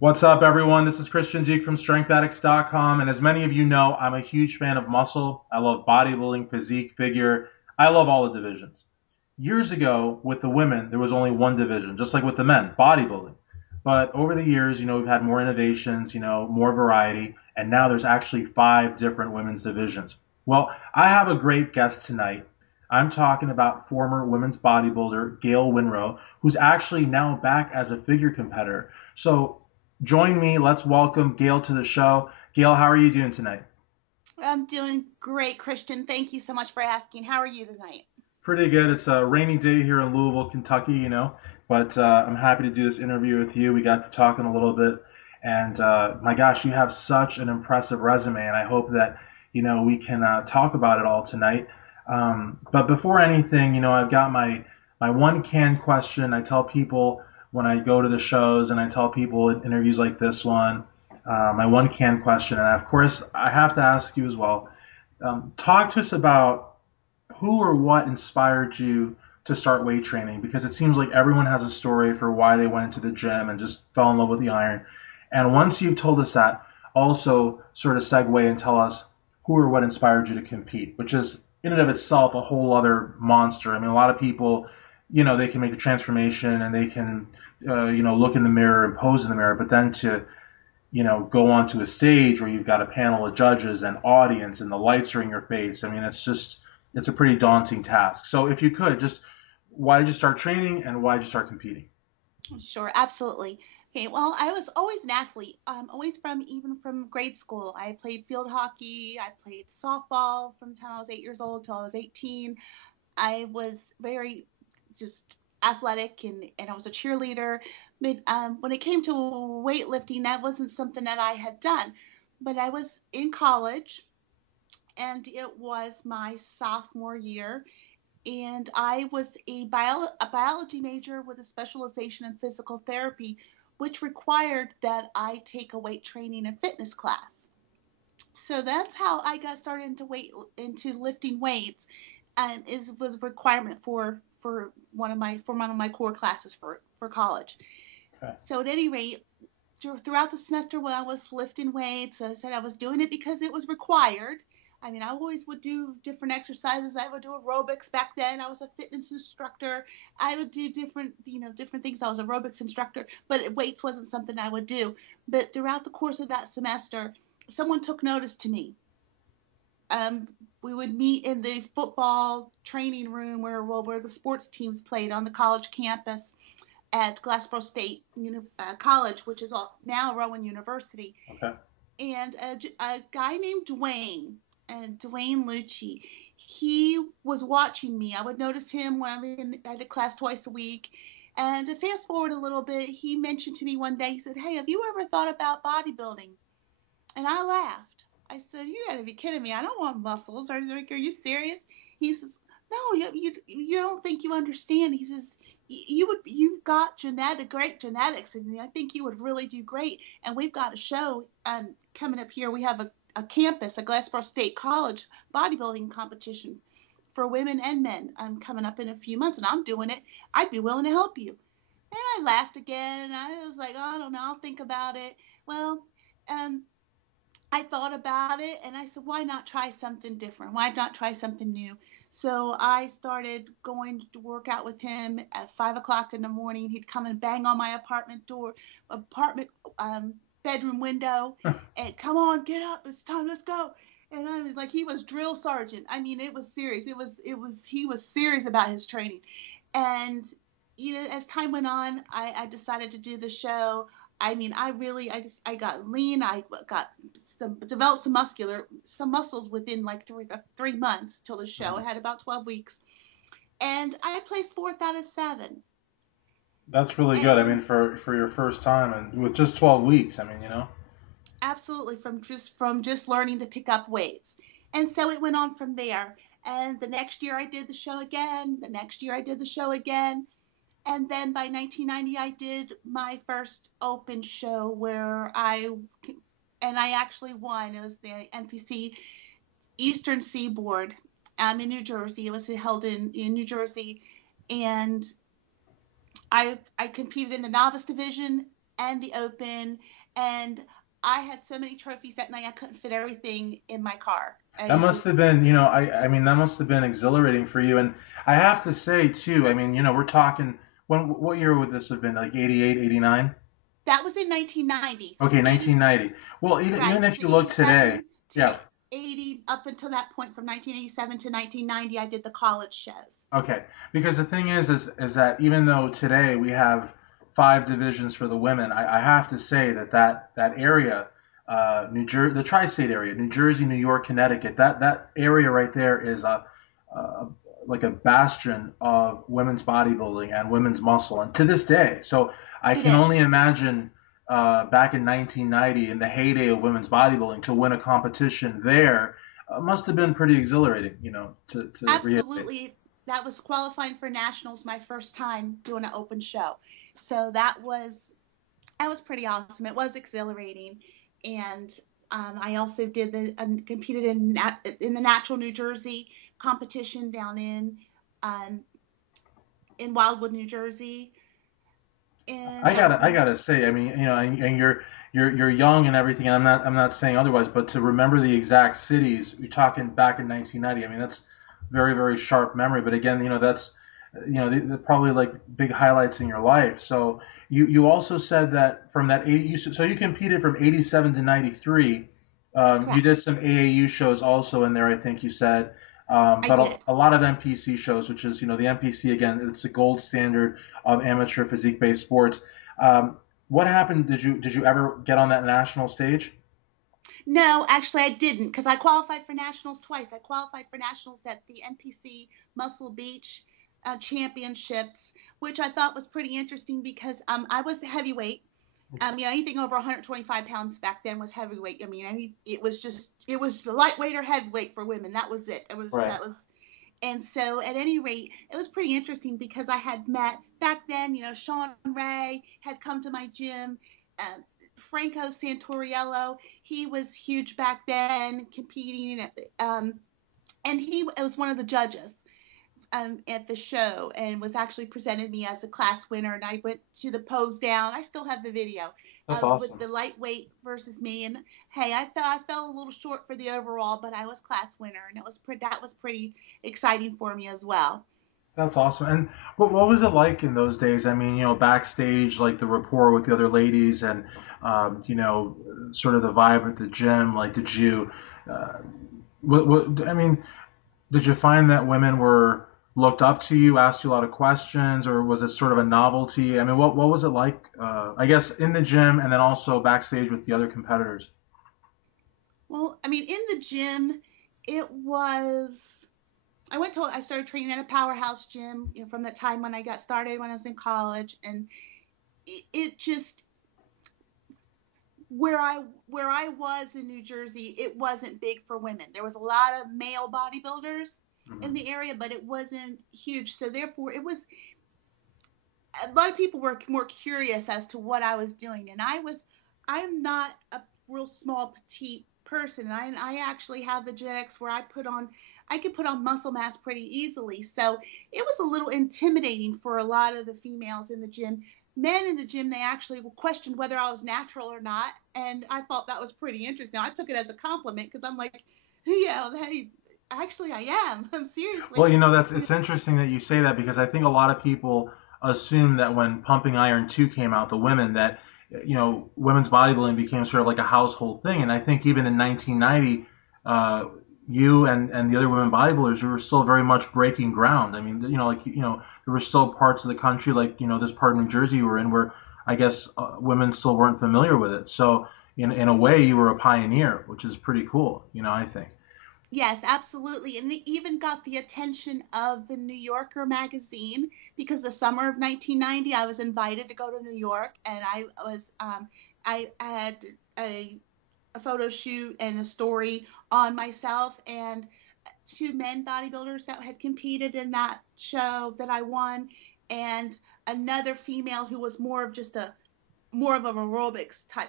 What's up, everyone? This is Christian Geek from StrengthAddicts.com, and as many of you know, I'm a huge fan of muscle. I love bodybuilding, physique, figure. I love all the divisions. Years ago, with the women, there was only one division, just like with the men, bodybuilding. But over the years, we've had more innovations, more variety, and now there's actually five different women's divisions. Well, I have a great guest tonight. I'm talking about former women's bodybuilder Gayle Winrow, who's actually now back as a figure competitor. So join me. Let's welcome Gayle to the show. Gayle, how are you doing tonight? I'm doing great, Christian. Thank you so much for asking. How are you tonight? Pretty good. It's a rainy day here in Louisville, Kentucky, but I'm happy to do this interview with you. We got to talking a little bit, and my gosh, you have such an impressive resume, and I hope that, we can talk about it all tonight. But before anything, I've got my one canned question. I tell people when I go to the shows, and I tell people in interviews like this one, my one canned question, and of course, I have to ask you as well. Talk to us about who or what inspired you to start weight training? Because it seems like everyone has a story for why they went into the gym and just fell in love with the iron. And once you've told us that, also sort of segue and tell us who or what inspired you to compete, which is in and of itself a whole other monster. I mean, a lot of people, they can make the transformation and they can, look in the mirror and pose in the mirror, but then to go onto a stage where you've got a panel of judges and audience and the lights are in your face. I mean, it's a pretty daunting task. So if you could, just why did you start training and why did you start competing? Sure, absolutely. Okay, well, I was always an athlete. Always from even from grade school. I played field hockey. I played softball from the time I was 8 years old till I was 18. I was very just athletic and I was a cheerleader. But when it came to weightlifting, that wasn't something that I had done. But I was in college and it was my sophomore year and I was a biology major with a specialization in physical therapy, which required that I take a weight training and fitness class. So that's how I got started into lifting weights, and is was a requirement for one of my core classes for college. Okay. So at any rate, throughout the semester when I was lifting weights, I said I was doing it because it was required. I mean, I always would do different exercises. I would do aerobics back then. I was a fitness instructor. I would do different things. I was an aerobics instructor, but weights wasn't something I would do. But throughout the course of that semester, someone took notice to me. Um, we would meet in the football training room where the sports teams played on the college campus at Glassboro State College, which is now Rowan University, Okay. and a guy named Dwayne Lucci. He was watching me. I would notice him when I did class twice a week. And to fast forward a little bit, he mentioned to me one day, he said, "Hey, have you ever thought about bodybuilding?" And I laughed. I said, "You gotta be kidding me. I don't want muscles. Are you serious?" He says, "No, you don't think you understand." He says, you've got great genetics, and I think you would really do great. And we've got a show coming up here. We have a campus, a Glassboro State College bodybuilding competition for women and men coming up in a few months, and I'm doing it. I'd be willing to help you." And I laughed again, and I was like, "Oh, I don't know. I'll think about it." Well, um, I thought about it and I said, why not try something different? Why not try something new? So I started going to work out with him at 5 o'clock in the morning. He'd come and bang on my apartment bedroom window, and come on, get up, it's time, let's go. And I was like, he was drill sergeant. I mean, it was serious. He was serious about his training. And as time went on, I decided to do the show. I mean, I got lean. I got developed some muscles within like 3 months till the show. I Mhm. had about 12 weeks, and I placed fourth out of seven. That's really good. I mean, And for your first time and with just 12 weeks, I mean, absolutely from just learning to pick up weights. And so it went on from there. And the next year I did the show again. The next year I did the show again. And then by 1990, I did my first open show and I actually won. It was the NPC Eastern Seaboard in New Jersey. It was held in New Jersey, and I competed in the novice division and the Open, and I had so many trophies that night I couldn't fit everything in my car. That I must have just been, I mean, that must have been exhilarating for you. And I have to say too, I mean, we're talking, what year would this have been? Like 88, 89? That was in 1990 from Okay, 80 1990. Well, even right if to you look today, 87 to yeah, 80. Up until that point, from 1987 to 1990, I did the college shows. okay. Because the thing is that even though today we have five divisions for the women, I have to say that area, New Jersey, the tri-state area, New Jersey, New York, Connecticut, that area right there is a like a bastion of women's bodybuilding and women's muscle, and to this day. So I It can only is. imagine back in 1990, in the heyday of women's bodybuilding, to win a competition there must have been pretty exhilarating, to reiterate. Absolutely. That was qualifying for nationals my first time doing an open show. So that was pretty awesome. It was exhilarating, and I also did competed in the Natural New Jersey competition down um, in Wildwood, New Jersey, and I that was gotta, I in gotta say, I mean, and you're young and everything, and I'm not saying otherwise, but to remember the exact cities, you're talking back in 1990. I mean, that's very, very sharp memory. But again, that's, they're probably like big highlights in your life. So you also said that from that 80, so you competed from 87 to 93. that's You correct. did some AAU shows also in there, I think you said. I But did. a lot of NPC shows, which is, the NPC, again, it's the gold standard of amateur physique-based sports. What happened? Did you ever get on that national stage? No, actually, I didn't because I qualified for nationals twice. I qualified for nationals at the NPC Muscle Beach Championships, which I thought was pretty interesting because I was the heavyweight. Anything over 125 pounds back then was heavyweight. It was lightweight or heavyweight for women. That was it. It was Right. that was And so, at any rate, it was pretty interesting because I had met back then, Sean Ray had come to my gym. Uh, Franco Santoriello, he was huge back then, competing, and he was one of the judges at the show and was actually presented me as the class winner. And I went to the pose down. I still have the video That's with awesome. the lightweight versus me. And hey, I fell a little short for the overall, but I was class winner, and that was pretty exciting for me as well. That's awesome. And what was it like in those days? I mean, backstage, like the rapport with the other ladies, and sort of the vibe at the gym. Like, did you, uh, I mean, did you find that women were looked up to you, asked you a lot of questions, or was it sort of a novelty? I mean, what was it like? I guess in the gym, and then also backstage with the other competitors. Well, in the gym, it was. I started training at a powerhouse gym, from the time when I got started when I was in college, and it just where I was in New Jersey, it wasn't big for women. There was a lot of male bodybuilders in Hmm. the area, but it wasn't huge. So therefore, it was a lot of people were more curious as to what I was doing, and I'm not a real small petite person. I actually have the genetics where I could put on muscle mass pretty easily. So it was a little intimidating for a lot of the females in the gym. Men in the gym, they actually questioned whether I was natural or not, and I thought that was pretty interesting. I took it as a compliment because I'm like, yeah, hey, actually I am. I'm Well, seriously. that's it's interesting that you say that because I think a lot of people assume that when Pumping Iron 2 came out, the women that women's bodybuilding became sort of like a household thing, and I think even in 1990, uh, you and the other women bodybuilders, you were still very much breaking ground. I mean, like there were still parts of the country, like this part of New Jersey you were in, where I guess women still weren't familiar with it. So in a way, you were a pioneer, which is pretty cool. I think. Yes, absolutely. And it even got the attention of the New Yorker magazine because the summer of 1990, I was invited to go to New York, and I had a photo shoot and a story on myself and two men bodybuilders that had competed in that show that I won, and another female who was more of an aerobics type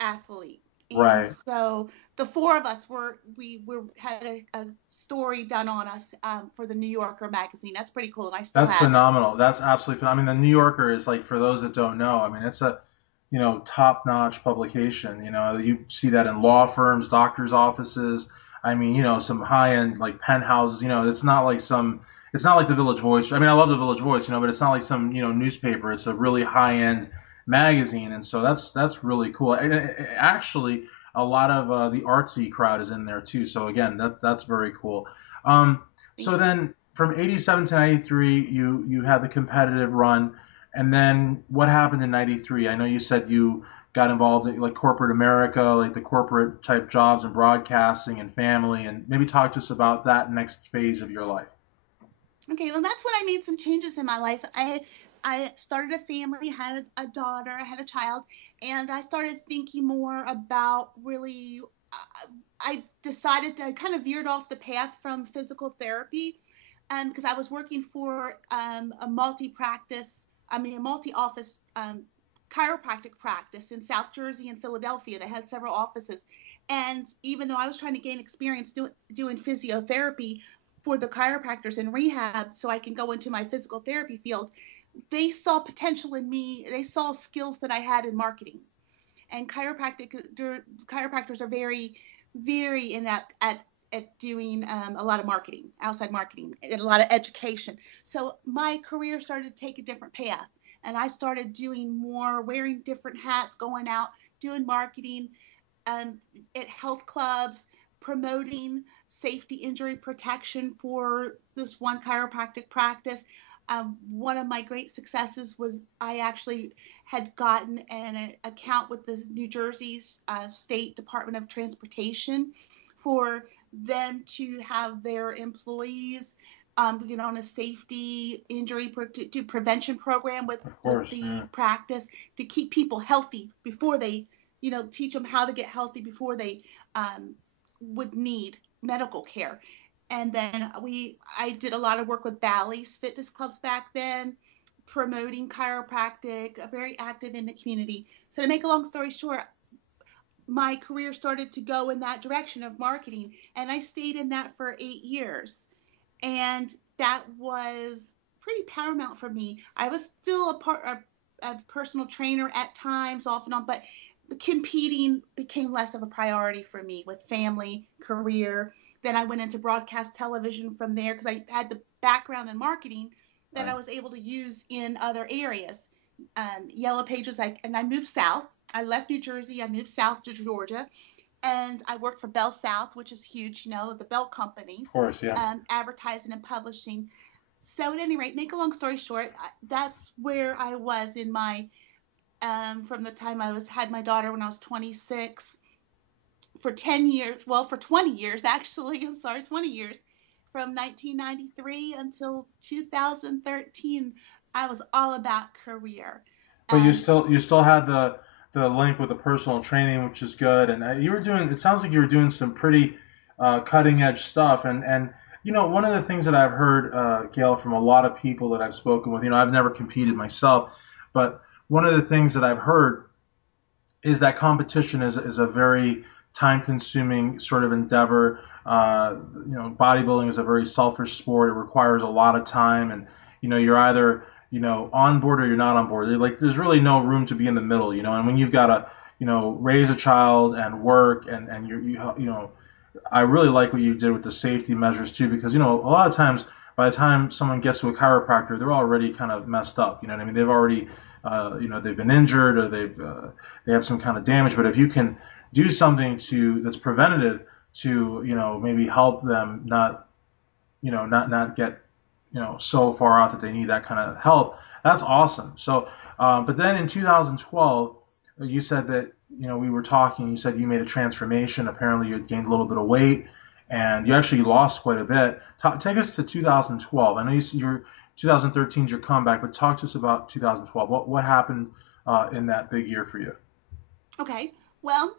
athlete. And Right. so the four of us had a story done on us for the New Yorker magazine. That's pretty cool, and I still That's have it. phenomenal. That's absolutely phenomenal. I mean, the New Yorker is like, for those that don't know, I mean, it's a top-notch publication. You see that in law firms, doctors' offices. I mean, some high-end like penthouses. It's not like the Village Voice. I mean, I love the Village Voice, but it's not like some newspaper. It's a really high-end magazine, and so that's really cool. And actually, a lot of the artsy crowd is in there too. So again, that's very cool. Um, so Thank you. then from 87 to 93, you had the competitive run. And then what happened in 93? I know you said you got involved in like corporate America, like the corporate type jobs and broadcasting and family, and maybe talk to us about that next phase of your life. Okay, well, that's when I made some changes in my life. I started a family, had a daughter, I had a child, and I started thinking more about really. I decided to kind of veered off the path from physical therapy, because I was working for a multi-practice, a multi-office chiropractic practice in South Jersey and Philadelphia. They had several offices, and even though I was trying to gain experience doing physiotherapy for the chiropractors in rehab so I can go into my physical therapy field, they saw potential in me. They saw skills that I had in marketing. And chiropractors are very, very inept at doing a lot of marketing, outside marketing, and a lot of education. So my career started to take a different path. And I started doing more, wearing different hats, going out, doing marketing, um, at health clubs, promoting safety injury protection for this one chiropractic practice. One of my great successes was I actually had gotten an account with the New Jersey's State Department of Transportation for them to have their employees on a safety injury prevention program Of with course, the yeah. practice to keep people healthy before they teach them how to get healthy before they would need medical care. And then I did a lot of work with Bally's fitness clubs back then, promoting chiropractic, very active in the community. So to make a long story short, my career started to go in that direction of marketing, and I stayed in that for 8 years. And that was pretty paramount for me. I was still a personal trainer at times, off and on, but competing became less of a priority for me with family, career. Then I went into broadcast television from there because I had the background in marketing that I Right. was able to use in other areas. Yellow Pages, and I moved south. I left New Jersey. I moved south to Georgia, and I worked for Bell South, which is huge, the Bell companies, Of course, yeah. advertising and publishing. So at any rate, make a long story short, that's where I was in my from the time I was had my daughter when I was 26 for 10 years, well, for 20 years actually. I'm sorry, 20 years, from 1993 until 2013. I was all about career. But you Um, still had the link with the personal training, which is good. And you were doing. It sounds like you were doing some pretty cutting edge stuff. And one of the things that I've heard, Gail, from a lot of people that I've spoken with. I've never competed myself, but one of the things that I've heard is that competition is a very time consuming sort of endeavor. Bodybuilding is a very selfish sport. It requires a lot of time, and you're either on board or you're not on board. Like there's really no room to be in the middle. And when you've got to raise a child and work and I really like what you did with the safety measures too, because a lot of times by the time someone gets to a chiropractor, they're already kind of messed up. You know what I mean? They've already, they've been injured or they have some kind of damage. But if you can do something that's preventative to maybe help them not get so far out that they need that kind of help, that's awesome. So, but then in 2012, you said that we were talking. You said you made a transformation. Apparently, you had gained a little bit of weight, and you actually lost quite a bit. Take us to 2012. I know you're 2013 is your comeback, but talk to us about 2012. What happened in that big year for you? okay, well,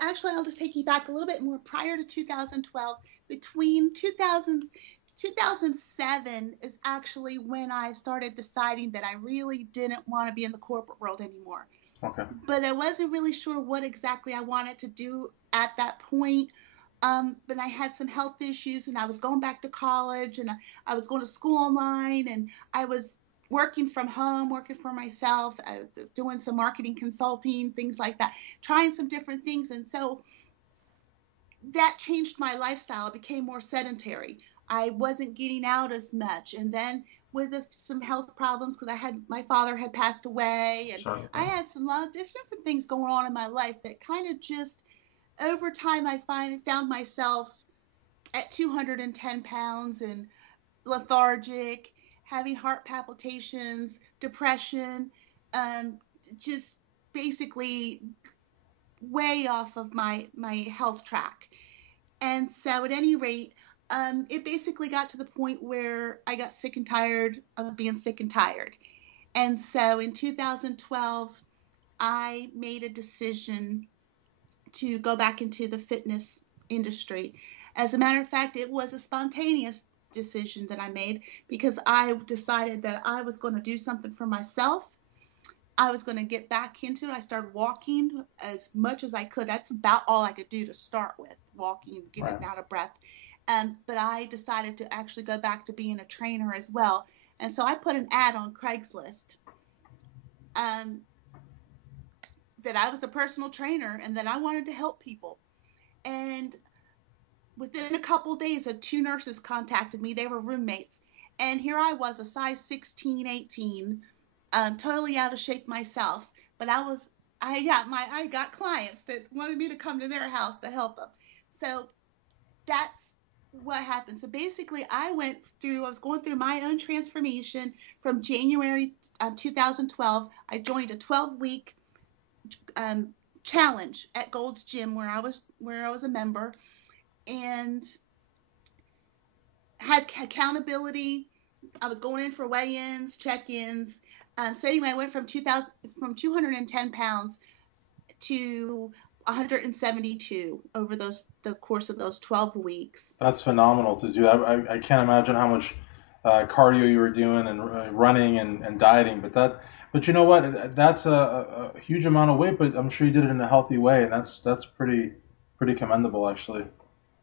actually, I'll just take you back a little bit more prior to 2012. Between 2007 is actually when I started deciding that I really didn't want to be in the corporate world anymore. Okay. But I wasn't really sure what exactly I wanted to do at that point. But I had some health issues, and I was going back to college, and I was going to school online, and I was working from home, working for myself, doing some marketing consulting, things like that, trying some different things. And so that changed my lifestyle. I became more sedentary. I wasn't getting out as much. And then with some health problems, because my father had passed away, and Sorry. I had some lot of different things going on in my life that kind of just over time I found myself at 210 pounds and lethargic, having heart palpitations, depression, um, just basically way off of my health track. And so, at any rate, it basically got to the point where I got sick and tired of being sick and tired. And so, in 2012, I made a decision to go back into the fitness industry. As a matter of fact, it was a spontaneous decision that I made because I decided that I was going to do something for myself. I was going to get back into it. I started walking as much as I could. That's about all I could do to start with, walking, getting Right. out of breath. But I decided to actually go back to being a trainer as well. And so I put an ad on Craigslist um, that I was a personal trainer and that I wanted to help people. And within a couple of days, two nurses contacted me. They were roommates. And here I was, a size 16, 18, totally out of shape myself. But I got clients that wanted me to come to their house to help them. So that's what happened. So basically, I was going through my own transformation from January 2012. I joined a 12-week challenge at Gold's Gym where I was a member, and had accountability. I was going in for weigh-ins, check-ins. So anyway, I went from 210 pounds to 172 over the course of those 12 weeks. That's phenomenal to do. I can't imagine how much cardio you were doing and running and dieting, but you know what? That's a huge amount of weight, but I'm sure you did it in a healthy way, and that's pretty commendable, actually.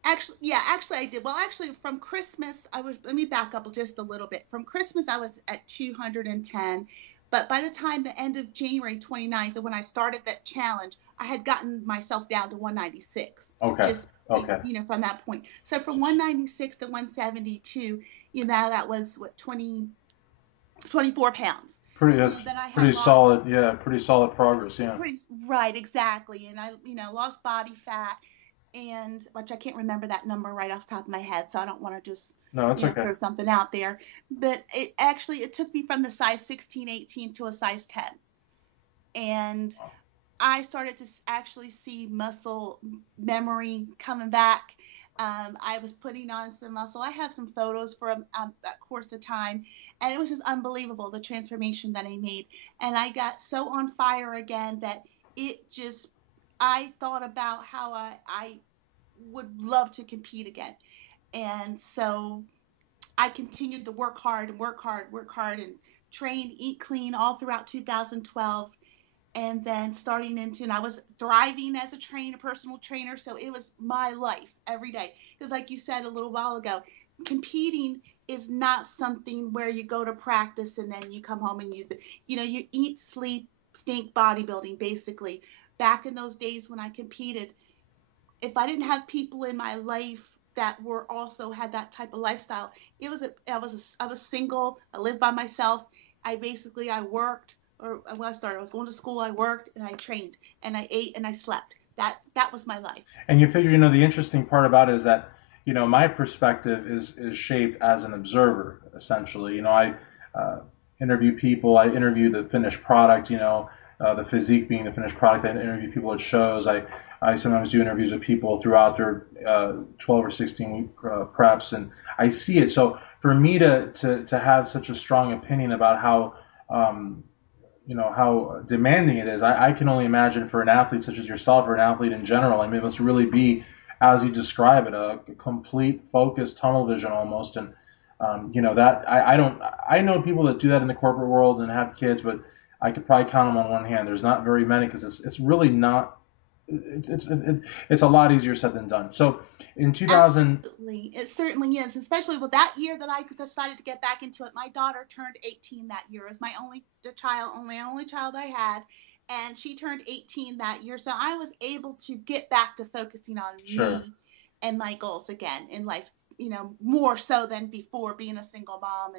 Actually, I did. Well, actually, from Christmas, let me back up just a little bit. From Christmas, I was at 210. But by the time the end of January 29th, when I started that challenge, I had gotten myself down to 196, Okay, just, okay. from that point. So from 196 to 172, that was what, 24 pounds. That's That I had pretty lost. solid. Yeah, pretty solid progress. Yeah. Pretty, right, exactly. And I, lost body fat, and which I can't remember that number right off the top of my head, so I don't want to just No, it's okay. throw something out there. But it took me from the size 16, 18 to a size 10, and I started to actually see muscle memory coming back. I was putting on some muscle. I have some photos from that course of time, and it was just unbelievable the transformation that I made. And I got so on fire again that it just, I thought about how I would love to compete again. And so I continued to work hard and work hard, work hard, and train, eat clean all throughout 2012. And then and I was thriving as a personal trainer. So it was my life every day. Because like you said a little while ago, competing is not something where you go to practice and then you come home and you eat, sleep, think bodybuilding, basically. Back in those days when I competed, if I didn't have people in my life that were also had that type of lifestyle, I was single. I lived by myself. I worked, or when I was going to school, I worked and I trained and I ate and I slept. That was my life. And you figure, the interesting part about it is that, my perspective is shaped as an observer, essentially. I uh, interview people, I interview the finished product, the physique being the finished product. I interview people at shows. I sometimes do interviews with people throughout their 12 or 16 week preps, and I see it. So for me to have such a strong opinion about um, how demanding it is. I can only imagine for an athlete such as yourself, or an athlete in general. I mean, it must really be, as you describe it, a complete focus, tunnel vision almost. And that I don't. I know people that do that in the corporate world and have kids, but I could probably count them on one hand. There's not very many, because it's really not it's a lot easier said than done. So in 2000, Absolutely. It certainly is, especially with that year that I decided to get back into it. My daughter turned 18 that year. It was my only child I had, and she turned 18 that year. So I was able to get back to focusing on sure. me and my goals again in life, more so than before being a single mom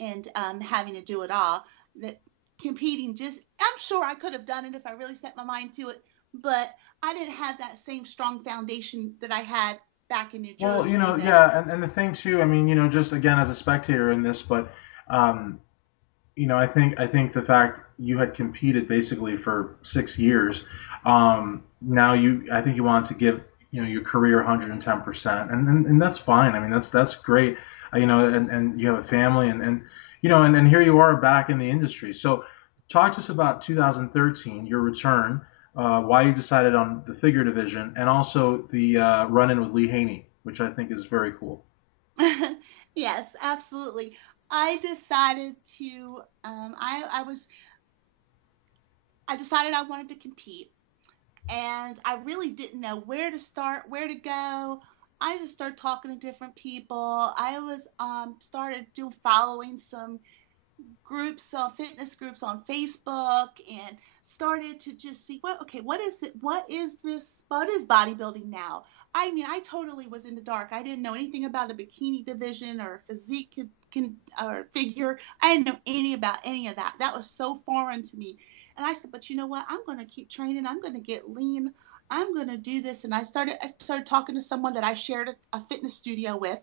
and having to do it all. That competing just, I'm sure I could have done it if I really set my mind to it, but I didn't have that same strong foundation that I had back in New Well, Jersey. That yeah, and the thing too, I mean, just again as a spectator in this, but um, I think the fact you had competed basically for 6 years, now I think you wanted to give your career 110%, and that's fine. I mean, that's great. And you have a family, and here you are back in the industry. So, talk to us about 2013, your return, why you decided on the figure division, and also the run-in with Lee Haney, which I think is very cool. yes, absolutely. I decided to I decided I wanted to compete, and I really didn't know where to start, where to go. I just started talking to different people. I was started doing following some groups, fitness groups on Facebook, and started to just see what is it? What is this? What is bodybuilding now? I mean, I totally was in the dark. I didn't know anything about a bikini division or physique or figure. I didn't know any about any of that. That was so foreign to me. And I said, but you know what? I'm going to keep training. I'm going to get lean. I'm going to do this. And I started talking to someone that I shared a fitness studio with,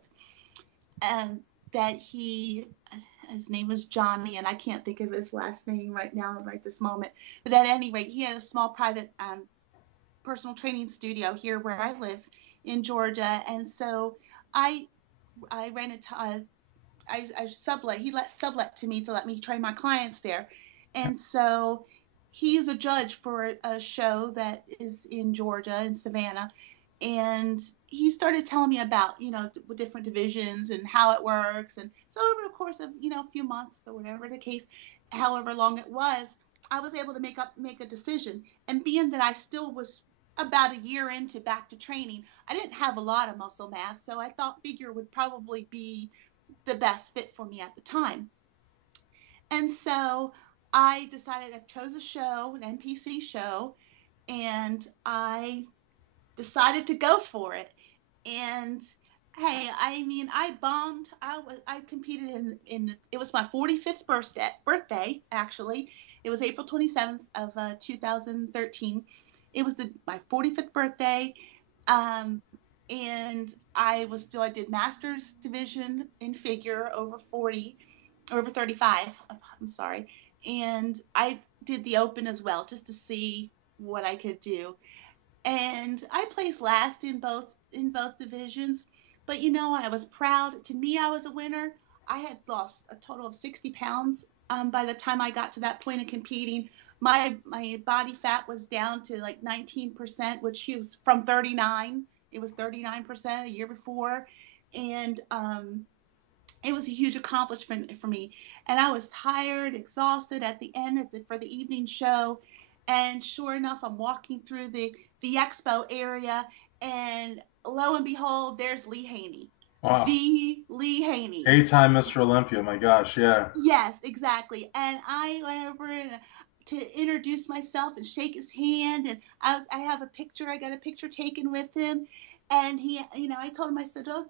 and that his name was Johnny, and I can't think of his last name right now, right this moment. But at any rate, he had a small private personal training studio here where I live in Georgia, and so I I ran into I sublet. He let sublet to me to let me train my clients there, and so he is a judge for a show that is in Georgia in Savannah, and he started telling me about different divisions and how it works. And so over the course of a few months or whatever the case, however long it was, I was able to make a decision. And being that I still was about a year into back to training, I didn't have a lot of muscle mass, so I thought figure would probably be the best fit for me at the time. And so I decided, I chose a show, an NPC show, and I decided to go for it. And hey, I mean, I bombed. I competed in it was my 45th birthday actually. It was April 27th of 2013. It was my 45th birthday. Um, and I did masters division in figure over 40, over 35. I'm sorry. And I did the open as well just to see what I could do, and I placed last in both divisions. But I was proud. To me, I was a winner. I had lost a total of 60 pounds by the time I got to that point of competing. My body fat was down to like 19%, which was from 39. It was 39% a year before, and it was a huge accomplishment for me. And I was tired, exhausted at the end for the evening show. And sure enough, I'm walking through the expo area, and lo and behold, there's Lee Haney, Wow. the Lee Haney. 8-time Mr. Olympia, my gosh, yeah. Yes, exactly. And I went over to introduce myself and shake his hand, and I have a picture. I got a picture taken with him, and I told him, I said, oh,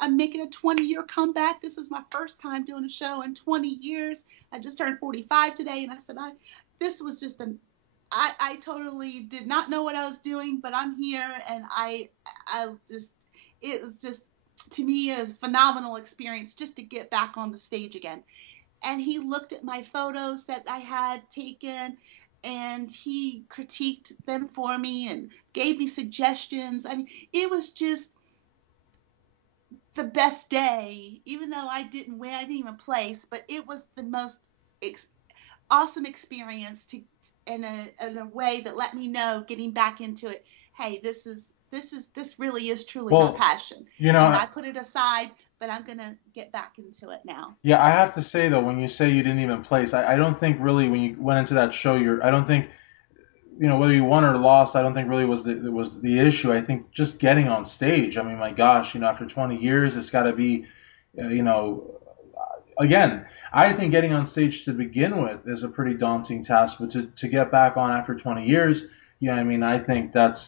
I'm making a 20-year comeback. This is my first time doing a show in 20 years. I just turned 45 today, and I said, this was just I totally did not know what I was doing, but I'm here, and it was just, to me, a phenomenal experience just to get back on the stage again. And he looked at my photos that I had taken, and he critiqued them for me and gave me suggestions. I mean, it was just the best day, even though I didn't win, I didn't even place, but it was the most ex- awesome experience in a way that let me know, getting back into it, hey, this really is truly my Well, passion. you And know, I put it aside, but I'm gonna get back into it now. yeah, I have to say though, when you say you didn't even place, I don't think really when you went into that show, I don't think whether you won or lost, I don't think really was the issue. I think just getting on stage. I mean, my gosh, after 20 years, it's got to be, you know, again, I think getting on stage to begin with is a pretty daunting task, but to get back on after 20 years, I mean, I think that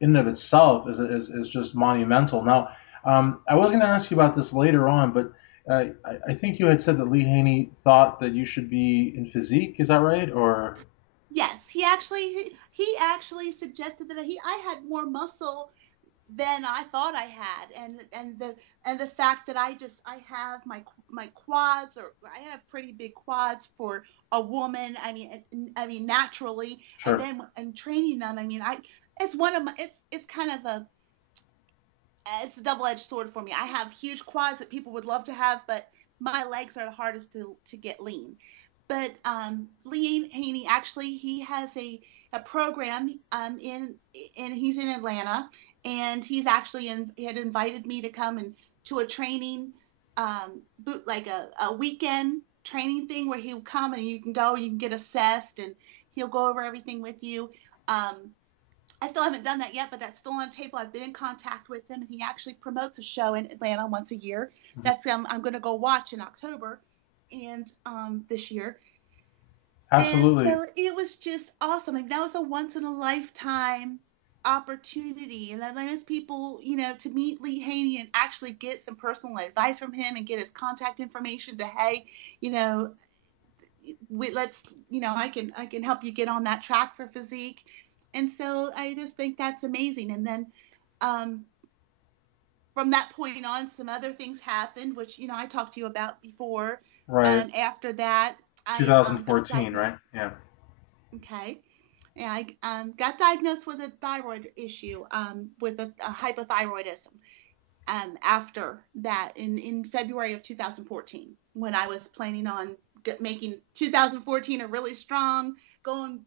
in and of itself is just monumental. Now, I was going to ask you about this later on, but I think you had said that Lee Haney thought that you should be in physique. Is that right? Or Yes, he actually suggested that I had more muscle than I thought I had, and the fact that I have my quads, or I have pretty big quads for a woman. I mean naturally, and sure. then and training them. I mean, I it's one of my it's kind of a it's a double-edged sword for me. I have huge quads that people would love to have, but my legs are the hardest to get lean. But Lee Haney actually he has a program in he's in Atlanta, and he had invited me to come and to a training boot like a weekend training thing where he'll come and you can go, you can get assessed, and he'll go over everything with you. Um, I still haven't done that yet, but that's still on the table. I've been in contact with him, and he actually promotes a show in Atlanta once a year. Mhm. That's I'm going to go watch in October, and this year. And Absolutely. so it was just awesome. I mean, that was a once in a lifetime opportunity, and that allows people, to meet Lee Haney and actually get some personal advice from him and get his contact information to, hey, you know, let's, I can help you get on that track for physique. And so I just think that's amazing. And then um, from that point on, some other things happened, which I talked to you about before. Right. After that, I got 2014, right? diagnosed. Yeah. Okay, and I got diagnosed with a thyroid issue, with a hypothyroidism. After that, in February of 2014, when I was planning on making 2014 a really strong, going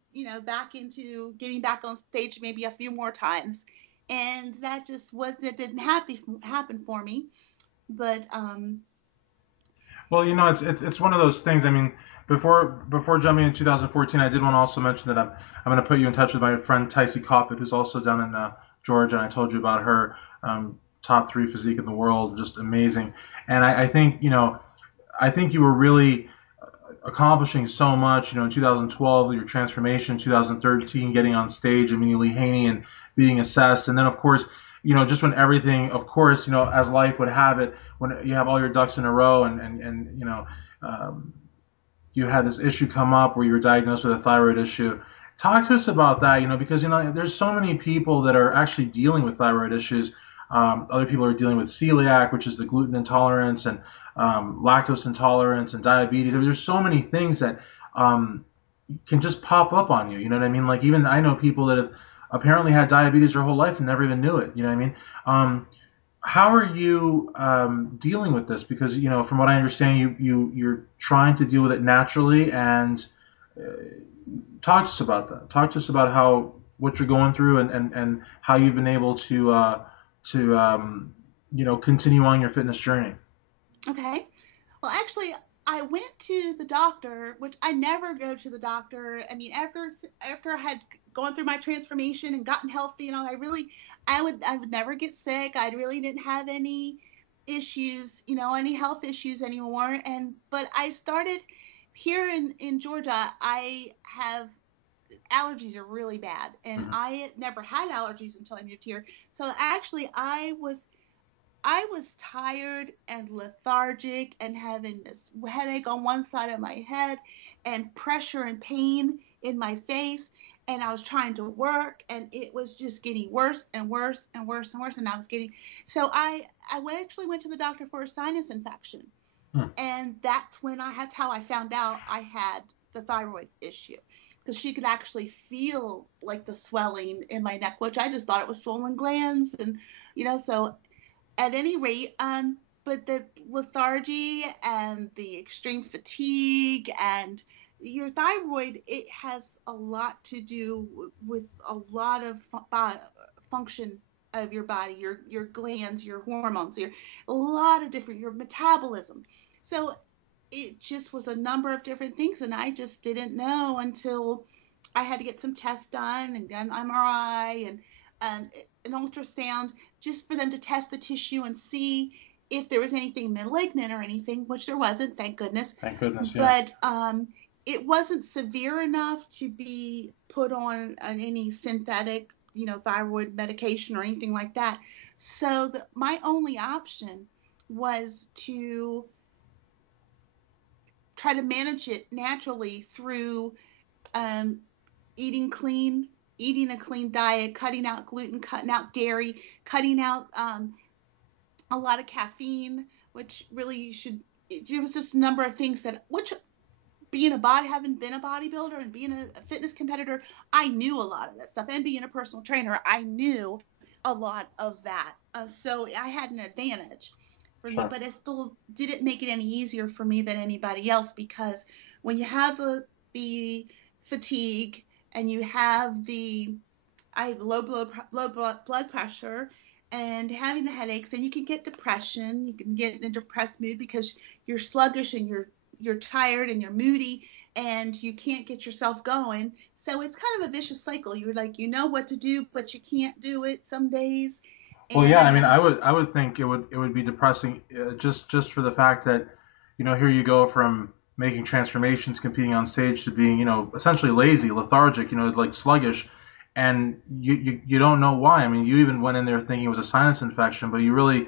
back into getting back on stage maybe a few more times, and that didn't happen for me. But Well, it's one of those things. I mean, before jumping in 2014, I did want to also mention that I'm going to put you in touch with my friend Tyce Coppett, who's also down in Georgia, and I told you about her. Top three physique in the world, just amazing. And I think I think you were really accomplishing so much. In 2012, your transformation, 2013, getting on stage, Amelia Lee Haney, and being assessed, and then of course, just when everything, of course, as life would have it, when you have all your ducks in a row, and um, you had this issue come up where you were diagnosed with a thyroid issue. Talk to us about that, because there's so many people that are actually dealing with thyroid issues. Other people are dealing with celiac, which is the gluten intolerance, and lactose intolerance, and diabetes. I mean, there's so many things that um, can just pop up on you. You know what I mean? Like, even I know people that have apparently had diabetes their whole life and never even knew it. You know what I mean? How are you dealing with this? Because from what I understand, you're trying to deal with it naturally. And uh, talk to us about that. Talk to us about how what you're going through, and how you've been able to continue on your fitness journey. okay. Well, actually, I went to the doctor, which I never go to the doctor. I mean, after I had gone through my transformation and gotten healthy, I would never get sick. I really didn't have any issues, any health issues anymore. And but I started here in Georgia. I have allergies are really bad, and Mhm. I never had allergies until I moved here. So actually, I was tired and lethargic and having this headache on one side of my head and pressure and pain in my face. And I was trying to work, and it was just getting worse and worse and worse and worse. And I was getting, so I actually went to the doctor for a sinus infection. Hmm. And that's how I found out I had the thyroid issue. Because she could actually feel like the swelling in my neck, which I just thought it was swollen glands. And, so at any rate, but the lethargy and the extreme fatigue and your thyroid, it has a lot to do with a lot of function of your body, your glands, your hormones, a lot of different your metabolism. So it just was a number of different things, and I just didn't know until I had to get some tests done and done MRI and um, an ultrasound just for them to test the tissue and see if there was anything malignant or anything, which there wasn't, thank goodness. Thank goodness, yeah. But it wasn't severe enough to be put on any synthetic, thyroid medication or anything like that. So my only option was to try to manage it naturally through um, eating clean, eating a clean diet, cutting out gluten, cutting out dairy, cutting out a lot of caffeine, which really you should. It was just a number of things that, which having been a bodybuilder and being a fitness competitor, I knew a lot of that stuff. And being a personal trainer, I knew a lot of that. So I had an advantage for me, Sure. but it still didn't make it any easier for me than anybody else because when you have the fatigue and you have I have low blood pressure and having the headaches, and you can get depression. You can get in a depressed mood because you're sluggish and you're tired and you're moody and you can't get yourself going. So it's kind of a vicious cycle. You're like, you know what to do, but you can't do it some days. Well, And yeah, I I mean, mean, I would think it would be depressing, just for the fact that, here you go from making transformations, competing on stage, to being, essentially lazy, lethargic, like sluggish, and you don't know why. I mean, you even went in there thinking it was a sinus infection, but you really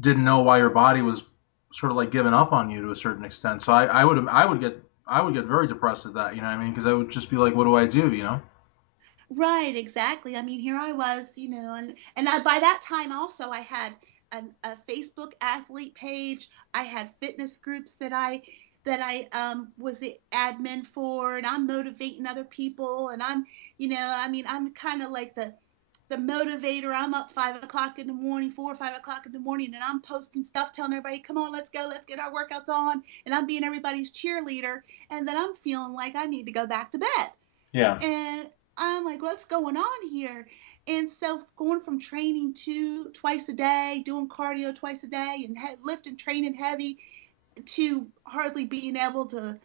didn't know why your body was sort of like giving up on you to a certain extent. So I would get very depressed at that, you know what I mean? Because I would just be like, what do I do, you know? right, exactly. I mean, here I was, and by that time also I had a Facebook athlete page. I had fitness groups that I was the admin for, and I'm motivating other people, and I mean, I'm kind of like the motivator. I'm up 5 o'clock in the morning, 4 or 5 o'clock in the morning, and I'm posting stuff, telling everybody, "Come on, let's go, let's get our workouts on," and I'm being everybody's cheerleader, and then I'm feeling like I need to go back to bed. Yeah. And I'm like, what's going on here? And so going from training twice a day, doing cardio twice a day, and lifting, training heavy, to hardly being able to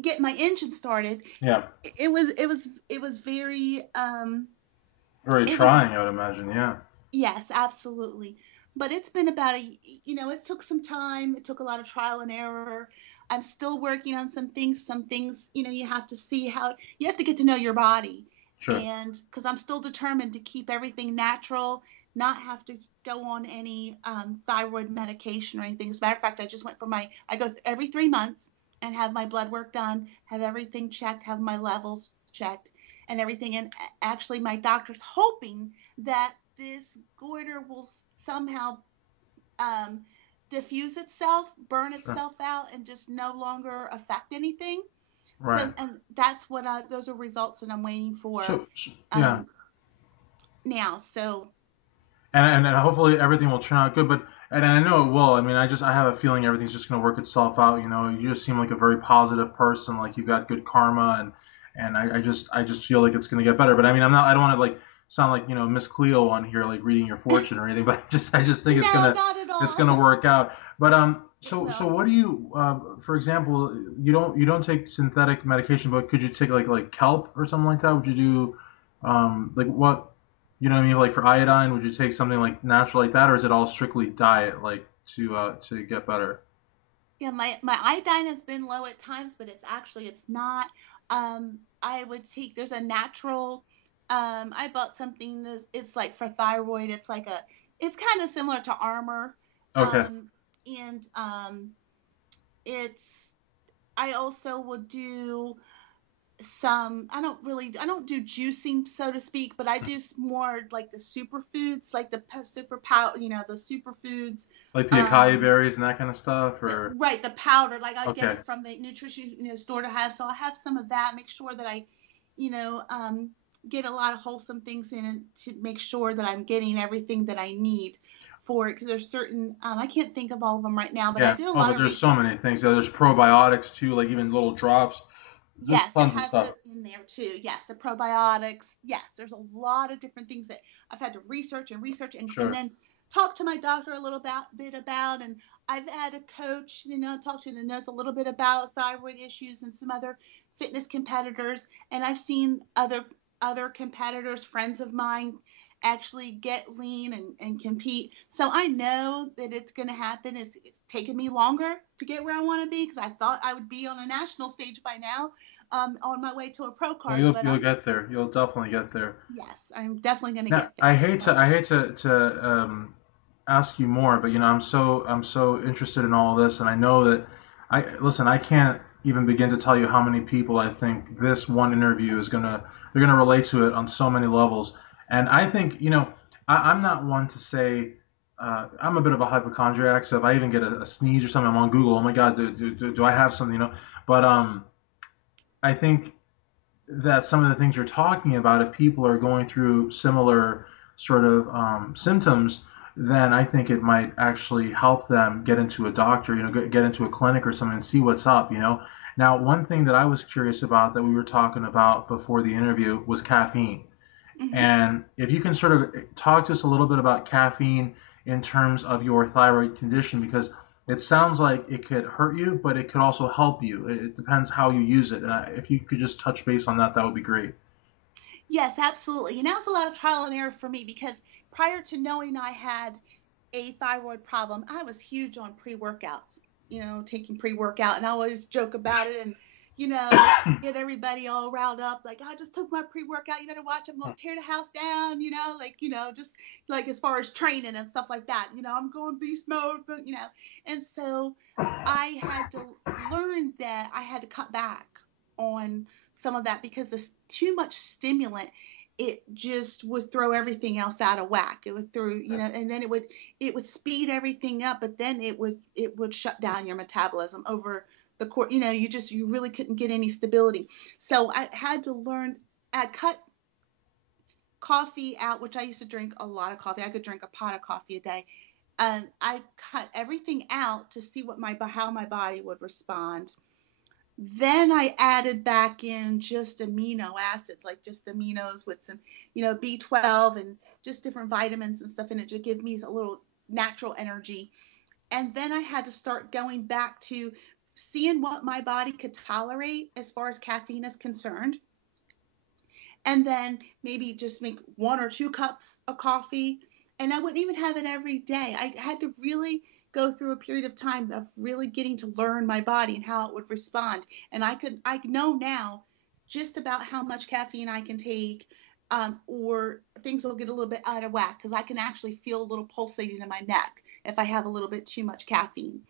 get my engine started, Yeah. it was very Very it was trying, I would imagine. Yeah. yes, absolutely. But it's been about it took some time. It took a lot of trial and error. I'm still working on some things. Some things, you have to see how you have to get to know your body. Sure. And because I'm still determined to keep everything natural, not have to go on any thyroid medication or anything. As a matter of fact, I just went for I go every 3 months and have my blood work done, have everything checked, have my levels checked and everything. And actually, my doctor's hoping that this goiter will somehow um, diffuse itself, burn Sure. itself out, and just no longer affect anything. Right. So, and that's what those are results that I'm waiting for Yeah. um, now. So, And hopefully everything will turn out good. But and I know it will. I mean, I have a feeling everything's just going to work itself out. You just seem like a very positive person. Like you've got good karma, and I just feel like it's going to get better. But I mean, I don't want to like sound like Miss Cleo on here, like reading your fortune or anything. But I just think it's no, gonna not at it's all. gonna work out. But It so will. what do you for example, you don't take synthetic medication, but could you take like kelp or something like that? Would you do like what? You know what I mean? Like for iodine, would you take something like natural like that, or is it all strictly diet, like to get better? Yeah, my iodine has been low at times, but it's not. I would take there's a natural. I bought something it's like for thyroid. It's kind of similar to Armor, Okay, um, and it's I also would do some I don't do juicing, so to speak, but I do more like the superfoods, like the super power, the superfoods. like the acai um berries and that kind of stuff, or right, the powder, like I get okay, it from the nutrition store to have, so I have some of that, make sure that I you know get a lot of wholesome things in it to make sure that I'm getting everything that I need for it, because there's certain I can't think of all of them right now, but I yeah. do a Oh, lot but of there's so research. many things. Yeah, there's probiotics too, like even little drops. Just Yes, it tons of has stuff. it in there too. Yes, the probiotics. Yes, there's a lot of different things that I've had to research and Sure. then talk to my doctor a little bit about. And I've had a coach, talk to that knows a little bit about thyroid issues and some other fitness competitors, and I've seen other competitors, friends of mine, actually get lean and compete. So I know that it's going to happen. It's taken me longer to get where I want to be because I thought I would be on a national stage by now, on my way to a pro Well, card. But you'll get there. You'll definitely get there. yes, I'm definitely going to Now, get there. So I hate to ask you more, but I'm so interested in all of this, and I know that I can't even begin to tell you how many people I think this one interview is they're gonna relate to it on so many levels, and I think I'm not one to say. I'm a bit of a hypochondriac, so if I even get a sneeze or something, I'm on Google. Oh my God, do I have something? But I think that some of the things you're talking about, if people are going through similar sort of symptoms, then I think it might actually help them get into a doctor, get into a clinic or something and see what's up. Now, one thing that I was curious about that we were talking about before the interview was caffeine. hmm And if you can sort of talk to us a little bit about caffeine in terms of your thyroid condition, because it sounds like it could hurt you, but it could also help you. It depends how you use it. And if you could just touch base on that, that would be great. yes, absolutely. And that was a lot of trial and error for me because prior to knowing I had a thyroid problem, I was huge on pre-workouts, taking pre-workout, and I always joke about it and, get everybody all riled up. Like, I just took my pre-workout. You better watch. I'm going to tear the house down, just like as far as training and stuff like that. I'm going beast mode, but. And so I had to learn that I had to cut back on some of that because there's too much stimulant, it just would throw everything else out of whack. It would throw, and then it would speed everything up, but then it would shut down your metabolism over the course. You really couldn't get any stability. So I had to learn. I cut coffee out, which I used to drink a lot of coffee. I could drink a pot of coffee a day. I cut everything out to see how my body would respond. Then I added back in just amino acids, like just aminos with some, B12 and just different vitamins and stuff in it to give me a little natural energy. And then I had to start going back to seeing what my body could tolerate as far as caffeine is concerned. And then maybe just make 1 or 2 cups of coffee. And I wouldn't even have it every day. I had to really go through a period of time of really getting to learn my body and how it would respond. And I know now just about how much caffeine I can take, or things will get a little bit out of whack because I can actually feel a little pulsating in my neck if I have a little bit too much caffeine.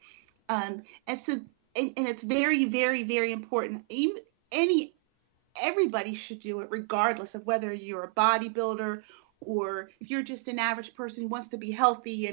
And so, and it's very, very, very important. Even any everybody should do it regardless of whether you're a bodybuilder or if you're just an average person who wants to be healthy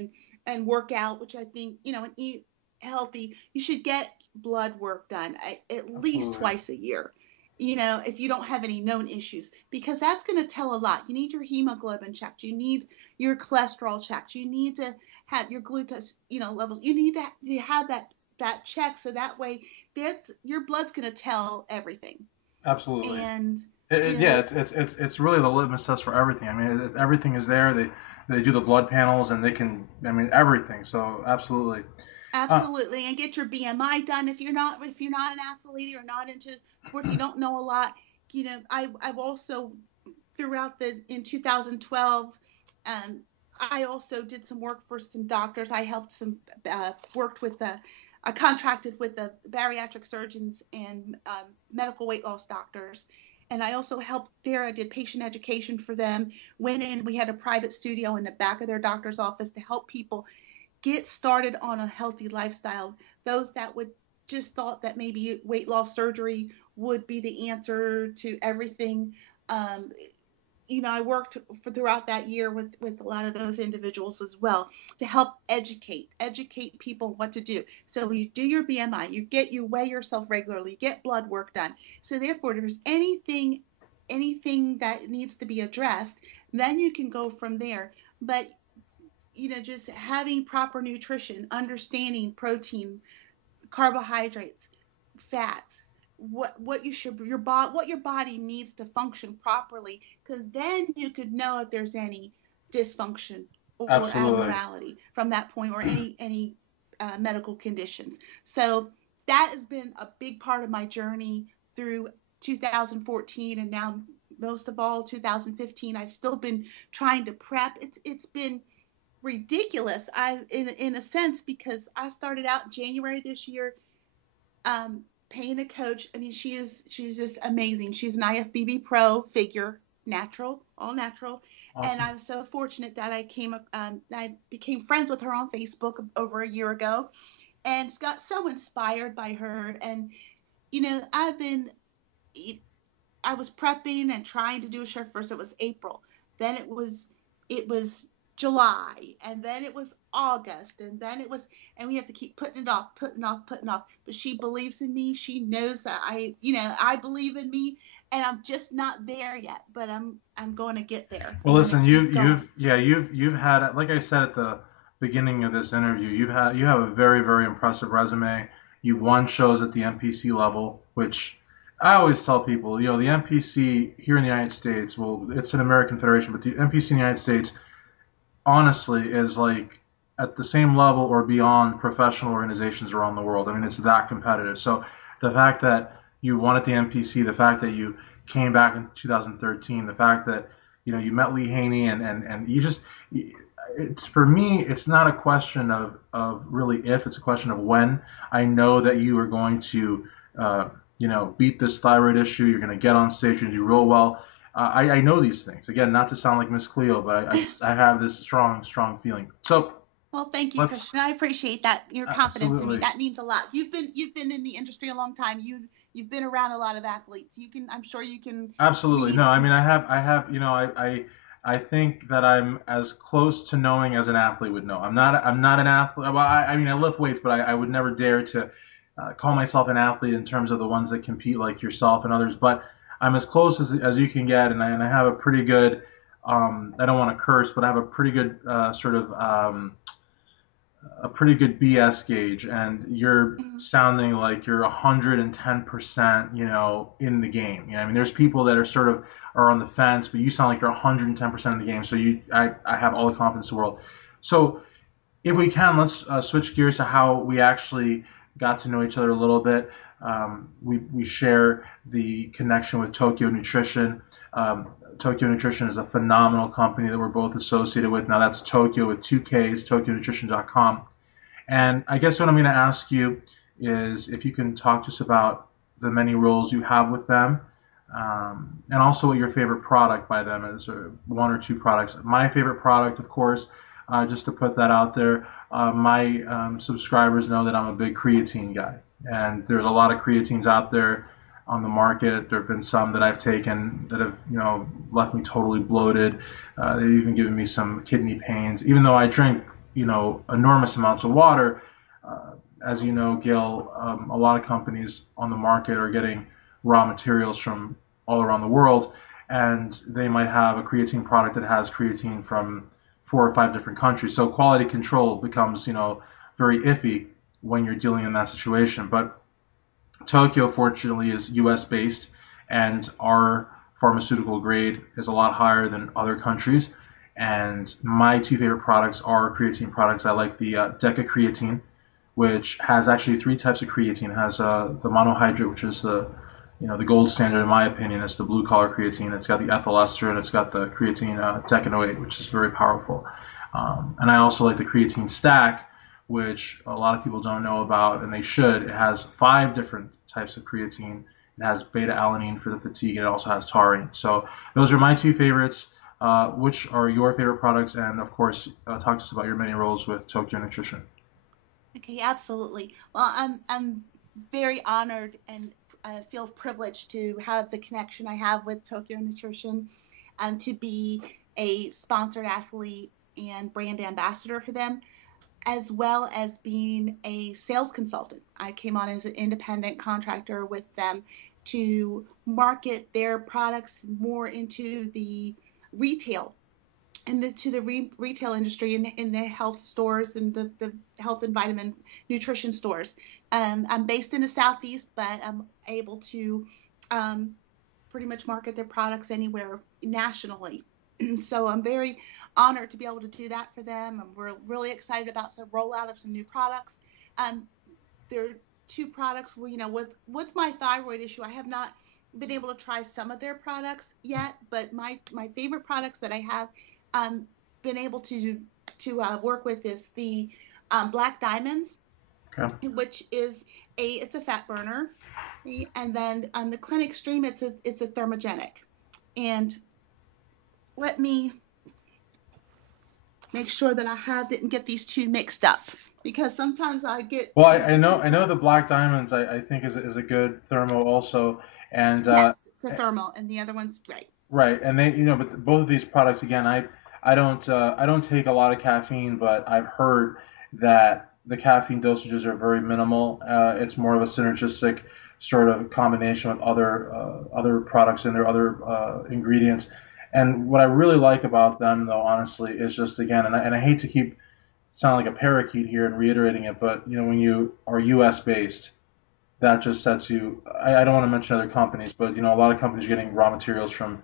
and work out, which I think, and eat healthy. You should get blood work done at least Absolutely. twice a year, if you don't have any known issues, because that's going to tell a lot. You need your hemoglobin checked, you need your cholesterol checked, you need to have your glucose, levels. You need to have that check, so that way that your blood's going to tell everything. Absolutely. And It, you yeah, know it's really the litmus test for everything. I mean, everything is there. They do the blood panels and they can. I mean, everything. So absolutely. Uh, absolutely, and get your BMI done if you're not an athlete or not into sports, you don't know a lot. I've also throughout the in 2012, um, I also did some work for some doctors. I helped some worked with the I contracted with the bariatric surgeons and medical weight loss doctors. And I also helped there. I did patient education for them. Went in, we had a private studio in the back of their doctor's office to help people get started on a healthy lifestyle. Those that would just thought that maybe weight loss surgery would be the answer to everything. Um, I worked for throughout that year with a lot of those individuals as well to help educate people what to do. So you do your BMI, you weigh yourself regularly, you get blood work done. So therefore, if there's anything that needs to be addressed, then you can go from there. But just having proper nutrition, understanding protein, carbohydrates, fats, what your body needs to function properly, because then you could know if there's any dysfunction or Absolutely. abnormality from that point, or any medical conditions. So that has been a big part of my journey through 2014, and now most of all 2015. I've still been trying to prep. It's been ridiculous. I in a sense, because I started out in January this year, paying a coach. I mean, she's just amazing. She's an IFBB pro figure, natural, all natural. And Awesome. I'm so fortunate that I became friends with her on Facebook over a year ago, and got so inspired by her. And I've been I was prepping and trying to do a show. First it was April, then it was July, and then it was August, and then it was, and we have to keep putting it off, putting off, putting off. But she believes in me. She knows that I believe in me, and I'm just not there yet. But I'm going to get there. Well, I'm going to listen, keep going. you've had, like I said at the beginning of this interview, you have a very, very impressive resume. You've won shows at the NPC level, which I always tell people, the NPC here in the United States, well, it's an American federation, but the NPC in the United States honestly is like at the same level or beyond professional organizations around the world. I mean, it's that competitive. So the fact that you won at the NPC, the fact that you came back in 2013, the fact that you met Lee Haney, and you just, it's, for me, it's not a question of really if, it's a question of when. I know that you are going to beat this thyroid issue. You're going to get on stage and do real well. I know these things. Again, not to sound like Miss Cleo, but I have this strong, strong feeling. So Well, thank you, let's Christian. I appreciate that, your confidence in me. absolutely, That means a lot. You've been in the industry a long time. You've been around a lot of athletes. I'm sure you can absolutely. read No, I and mean, I have, I think that I'm as close to knowing as an athlete would know. I'm not an athlete. Well, I mean, I lift weights, but I would never dare to call myself an athlete in terms of the ones that compete like yourself and others. But I'm as close as you can get, and I have a pretty good. I don't want to curse, but I have a pretty good sort of a pretty good BS gauge, and you're Mhm. sounding like you're 110%, in the game. I mean, there's people that are sort of are on the fence, but you sound like you're 110% in the game. So I have all the confidence in the world. So if we can, let's switch gears to how we actually got to know each other a little bit. We share the connection with Tokko Nutrition. Um, Tokko Nutrition is a phenomenal company that we're both associated with. Now that's Tokko with two Ks, TokyoNutrition.com. Yes. And I guess what I'm going to ask you is if you can talk to us about the many roles you have with them, and also what your favorite product by them is, or one or two products. My favorite product, of course, just to put that out there, my subscribers know that I'm a big creatine guy. And there's a lot of creatines out there on the market. There have been some that I've taken that have, left me totally bloated. They've even given me some kidney pains. Even though I drink, enormous amounts of water, as you know, Gail, a lot of companies on the market are getting raw materials from all around the world, and they might have a creatine product that has creatine from 4 or 5 different countries. So quality control becomes, very iffy when you're dealing in that situation. But Tokyo, fortunately, is U.S. based, and our pharmaceutical grade is a lot higher than other countries. And my two favorite products are creatine products. I like the Deca creatine, which has actually 3 types of creatine. It has the monohydrate, which is the gold standard in my opinion. It's the blue collar creatine. It's got the ethyl ester, and it's got the creatine decanoate, which is very powerful. And I also like the creatine stack, which a lot of people don't know about, and they should. It has 5 different types of creatine. It has beta alanine for the fatigue, and it also has taurine. So those are my two favorites. Which are your favorite products? And of course, talk to us about your many roles with Tokyo Nutrition. Okay, absolutely. Well, I'm very honored and feel privileged to have the connection I have with Tokyo Nutrition, and to be a sponsored athlete and brand ambassador for them, as well as being a sales consultant. I came on as an independent contractor with them to market their products more into the retail to the retail industry, in the health stores and the health and vitamin nutrition stores. I'm based in the southeast, but I'm able to um, pretty much market their products anywhere nationally. So I'm very honored to be able to do that for them. We're really excited about some rollout of some new products. Um, there are 2 products where, with my thyroid issue, I have not been able to try some of their products yet, but my favorite products that I have um, been able to work with is the Black Diamonds, Okay. which is it's a fat burner, and then the Clinic Stream, it's a thermogenic. And let me make sure that didn't get these two mixed up, because sometimes I get Well, different. I know the Black Diamonds. I think is a good thermo also, and Yes, it's a thermal, and the other one's right. right, and they, but both of these products again, I don't take a lot of caffeine, but I've heard that the caffeine dosages are very minimal. It's more of a synergistic sort of combination with other products and their other ingredients. And what I really like about them, though, honestly, is just again, and I hate to keep sounding like a parakeet here and reiterating it, but when you are U.S. based, that just sets you. I don't want to mention other companies, but a lot of companies are getting raw materials from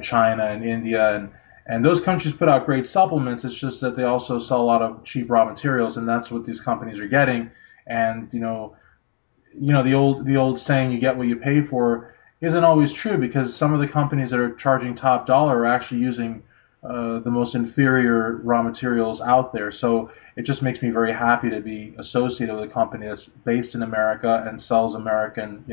China and India, and those countries put out great supplements. It's just that they also sell a lot of cheap raw materials, and that's what these companies are getting. And the old saying, you get what you pay for, isn't always true, because some of the companies that are charging top dollar are actually using the most inferior raw materials out there. So it just makes me very happy to be associated with a company that's based in America and sells American,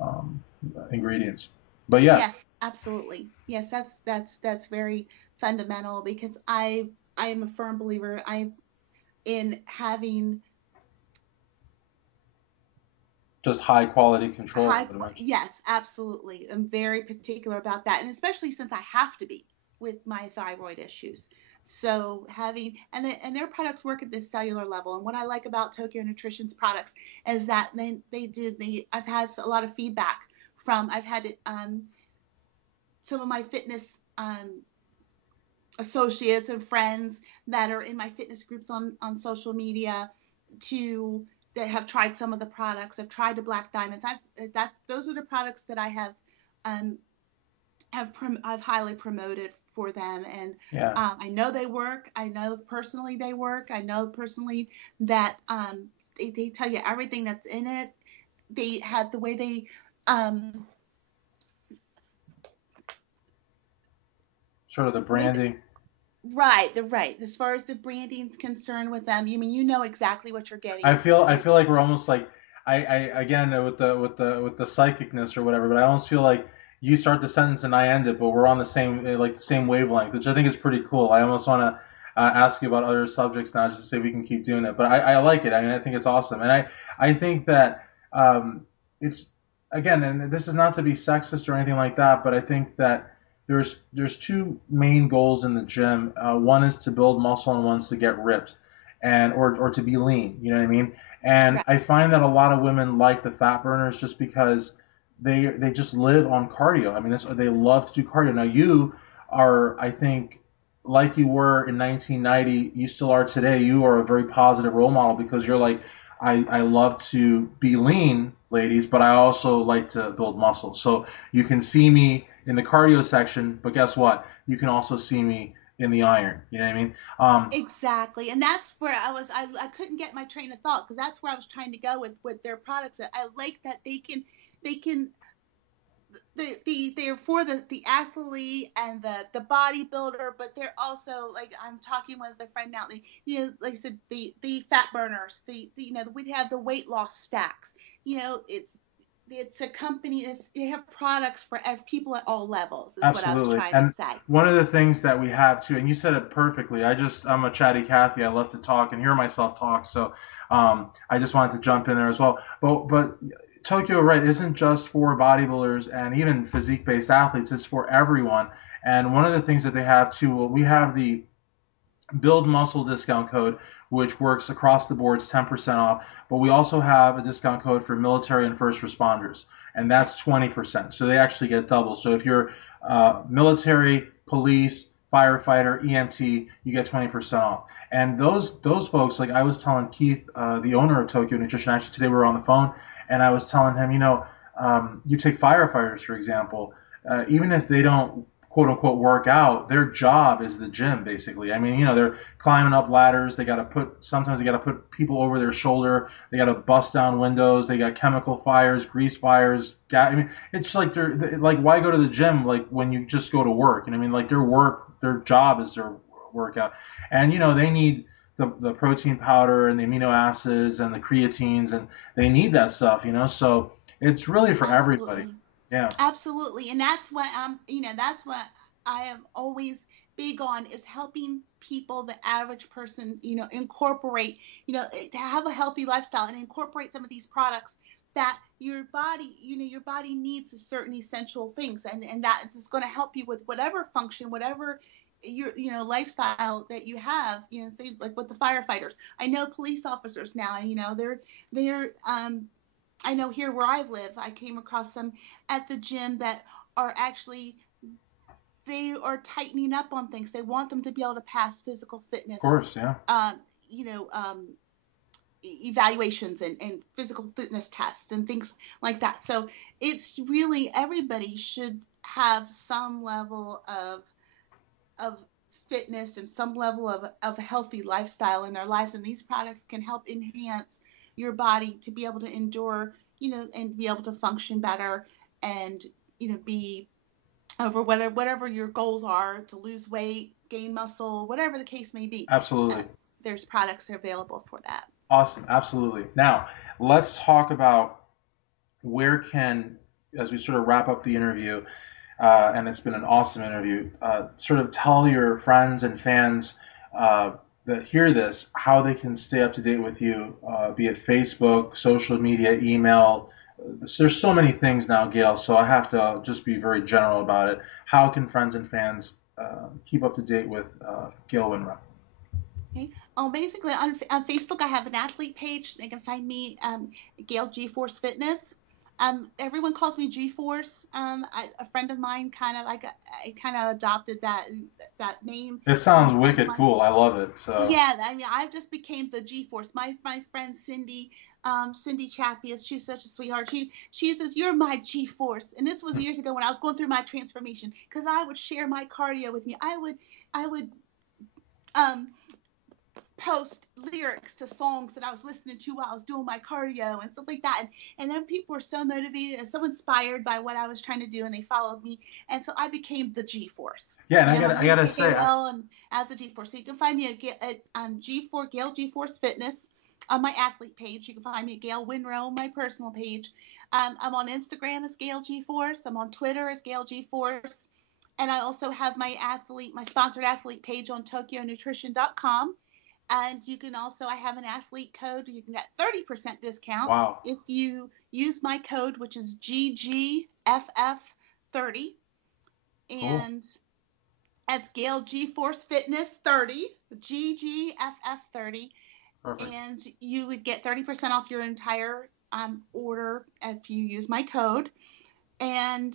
um, ingredients. But yeah, Yes, absolutely. Yes, that's very fundamental, because I am a firm believer I in having just high quality control, high. I would imagine. Yes, absolutely. I'm very particular about that, and especially since I have to be with my thyroid issues. So having and their products work at this cellular level. And what I like about Tokyo Nutrition's products is that I've had a lot of feedback from. I've had some of my fitness associates and friends that are in my fitness groups on social media to that have tried some of the products. Have tried the Black Diamonds. Those are the products that I um, I've highly promoted for them, and Yeah. I know they work. I know personally they work. I know personally that they tell you everything that's in it. They had the way they um, Sort of the the way that, branding. right. As far as the branding's concerned with them, you mean you know exactly what you're getting with I them. feel like we're almost like I again with the psychicness or whatever, but I almost feel like you start the sentence and I end it, but we're on the same like the same wavelength, which I think is pretty cool. I almost want to ask you about other subjects now, just to say we can keep doing it. But I like it. I mean, I think it's awesome, and I think that it's again, and this is not to be sexist or anything like that, but I think that there's two main goals in the gym. One is to build muscle, and one's to get ripped and or to be lean. You know what I mean? And Right. I find that a lot of women like the fat burners just because they just live on cardio. I mean, they love to do cardio. Now you are, I think, like you were in 1990, you still are today. You are a very positive role model because you're like, I love to be lean, ladies, but I also like to build muscle. So you can see me in the cardio section, but guess what? You can also see me in the iron. You know what I mean? Exactly. And that's where I couldn't get my train of thought, because that's where I was trying to go with their products. I like that they can they're for the athlete and the bodybuilder, but they're also, like, I'm talking with a friend now, like I said, the fat burners, we have the weight loss stacks. It's a company. They have products for people at all levels, is what I was Absolutely. trying to And say. one of the things that we have too, and you said it perfectly. I'm a chatty Cathy. I love to talk and hear myself talk. So I just wanted to jump in there as well. But Tokyo, right, isn't just for bodybuilders and even physique based athletes. It's for everyone. And one of the things that they have too, well, we have the Build Muscle discount code, which works across the board. It's 10% off. But we also have a discount code for military and first responders, and that's 20%. So they actually get double. So if you're military, police, firefighter, EMT, you get 20% off. And those folks, like I was telling Keith, the owner of Tokyo Nutrition, actually today we were on the phone, and I was telling him, you take firefighters for example, even if they don't quote unquote work out, their job is the gym basically. I mean, they're climbing up ladders. Sometimes they got to put people over their shoulder. They got to bust down windows. They got chemical fires, grease fires. I mean, it's like like, why go to the gym like when you just go to work? I mean, like their job is their workout, and they need the protein powder and the amino acids and the creatines, and they need that stuff. So it's really for everybody. Absolutely. Yeah, Absolutely. And that's what that's what I am always big on, is helping people, the average person, incorporate, to have a healthy lifestyle and incorporate some of these products that your body needs a certain essential things, and that is going to help you with whatever function, whatever your lifestyle that you have, say like with the firefighters. I know police officers now, they're I know here where I live, I came across some at the gym that are actually, they are tightening up on things. They want them to be able to pass physical of fitness, course, yeah, you know, evaluations and physical fitness tests and things like that. So it's really, everybody should have some level of fitness and some level of a healthy lifestyle in their lives. And these products can help enhance your body to be able to endure, and be able to function better, and, be over whatever your goals are, to lose weight, gain muscle, whatever the case may be. Uh, absolutely. there's products available for that. Awesome, absolutely. Now, let's talk about where can, as we sort of wrap up the interview, and it's been an awesome interview, sort of tell your friends and fans that hear this how they can stay up to date with you, be it Facebook, social media, email. There's so many things now, Gail, so I have to just be very general about it. How can friends and fans keep up to date with Gail Winrow? Okay. Oh, basically on Facebook, I have an athlete page. They can find me, Gail G Force Fitness. Everyone calls me G Force. A friend of mine I kind of adopted that name It from sounds a friend of wicked mine. cool. I love it. So Yeah, I mean, I've just became the G Force. My friend Cindy, Cindy Chappius, she's such a sweetheart. She says, "You're my G Force," and this was years ago when I was going through my transformation, because I would share my cardio with me. I would um post lyrics to songs that I was listening to while I was doing my cardio and stuff like that. And then people were so motivated and so inspired by what I was trying to do, and they followed me. And so I became the G Force. yeah, and I And got I'm I known as gotta the say, Gail and as the G Force. So you can find me at G4 Gail G Force Fitness on my athlete page. You can find me at Gayle Winrow, my personal page. I'm on Instagram as Gail G Force. I'm on Twitter as Gail G Force. And I also have my sponsored athlete page on TokyoNutrition.com. And you can also, I have an athlete code. You can get 30% discount wow, if you use my code, which is GGFF30. cool, And that's Gail G Force Fitness 30, GGFF30. perfect. And you would get 30% off your entire order if you use my code. And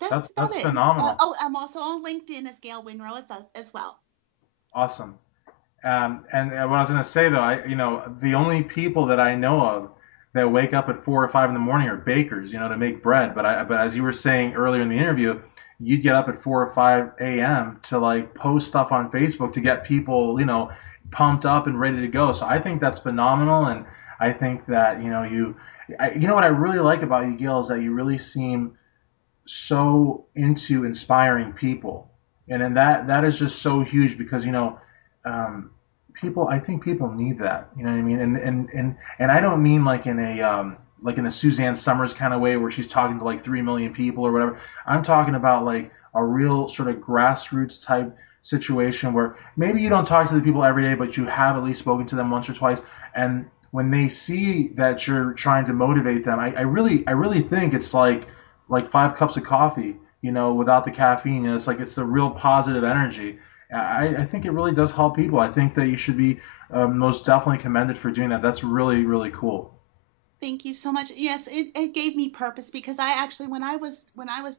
that's about That's it. phenomenal. Oh, I'm also on LinkedIn as Gayle Winrow as well. Awesome. And what I was going to say though, the only people that I know of that wake up at 4 or 5 in the morning are bakers, to make bread. But as you were saying earlier in the interview, you'd get up at 4 or 5 a.m. to like post stuff on Facebook to get people, pumped up and ready to go. So I think that's phenomenal, and I think that what I really like about you, Gail, is that you really seem so into inspiring people, and then that is just so huge because um, people, I think people need that. You know what I mean? And I don't mean like in a Suzanne Summers kind of way where she's talking to like 3 million people or whatever. I'm talking about like a real sort of grassroots type situation where maybe you don't talk to the people every day, but you have at least spoken to them once or twice, and when they see that you're trying to motivate them, I really think it's like 5 cups of coffee, without the caffeine. It's like it's the real positive energy. I think it really does help people. I think that you should be most definitely commended for doing that. That's really, really cool. Thank you so much. Yes, it gave me purpose, because I actually, when I was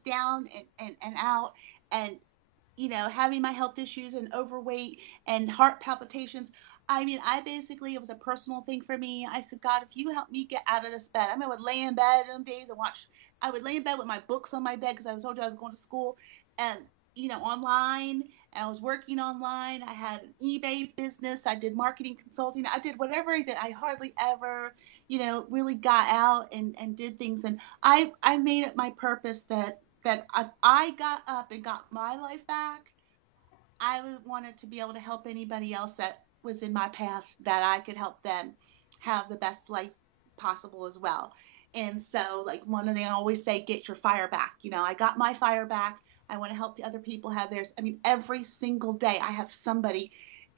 down and out, and having my health issues and overweight and heart palpitations, I mean, I basically, it was a personal thing for me. I said, God, if you help me get out of this bed, I mean, I would lay in bed some days and watch, I would lay in bed with my books on my bed because I was told you I was going to school and, online, and I was working online. I had an eBay business. I did marketing consulting. I did whatever I did. I hardly ever, really got out and did things. And I made it my purpose that I got up and got my life back. I wanted to be able to help anybody else that was in my path, that I could help them have the best life possible as well. And so, like, one of the, I always say, get your fire back. I got my fire back. I want to help the other people have theirs. I mean, every single day I have somebody,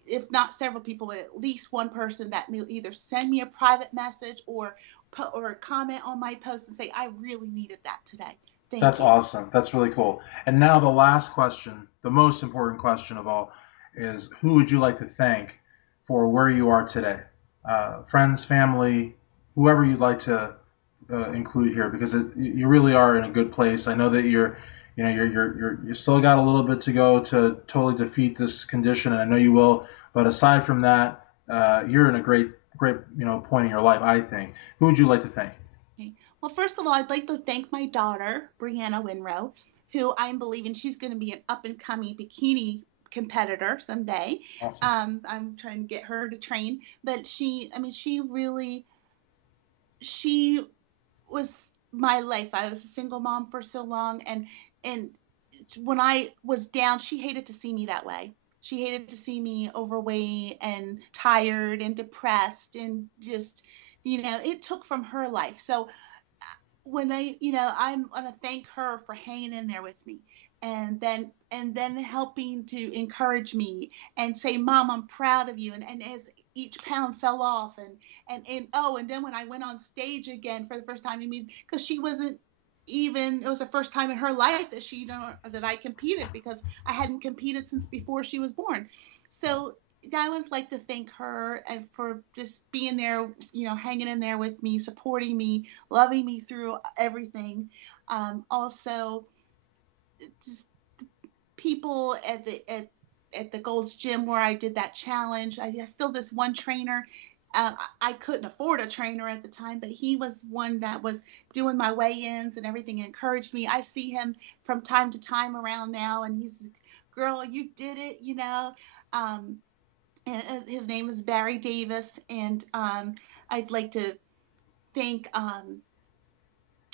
if not several people, at least one person that will either send me a private message or comment on my post and say, I really needed that today. Thank That's you. awesome. That's really cool. And now the last question, the most important question of all, is who would you like to thank for where you are today? Friends, family, whoever you'd like to include here, because you really are in a good place. I know that you still got a little bit to go to totally defeat this condition, and I know you will. But aside from that, you're in a great point in your life. I think. Who would you like to thank? Okay. Well, first of all, I'd like to thank my daughter, Brianna Winrow, who I'm believing she's going to be an up and coming bikini competitor someday. Awesome. I'm trying to get her to train, but I mean, she was my life. I was a single mom for so long, and when I was down, she hated to see me that way. She hated to see me overweight and tired and depressed and just, it took from her life. So when I'm gonna thank her for hanging in there with me, and then helping to encourage me and say, Mom, I'm proud of you. And as each pound fell off, and oh, and then when I went on stage again for the first time, I mean, because she wasn't even, it was the first time in her life that that I competed, because I hadn't competed since before she was born. So I would like to thank her and for just being there, hanging in there with me, supporting me, loving me through everything. Also, just people at the Gold's Gym where I did that challenge. I still this one trainer. I couldn't afford a trainer at the time, but he was one that was doing my weigh-ins and everything and encouraged me. I see him from time to time around now, and he's, girl, you did it. Um, his name is Barry Davis, and I'd like to thank um,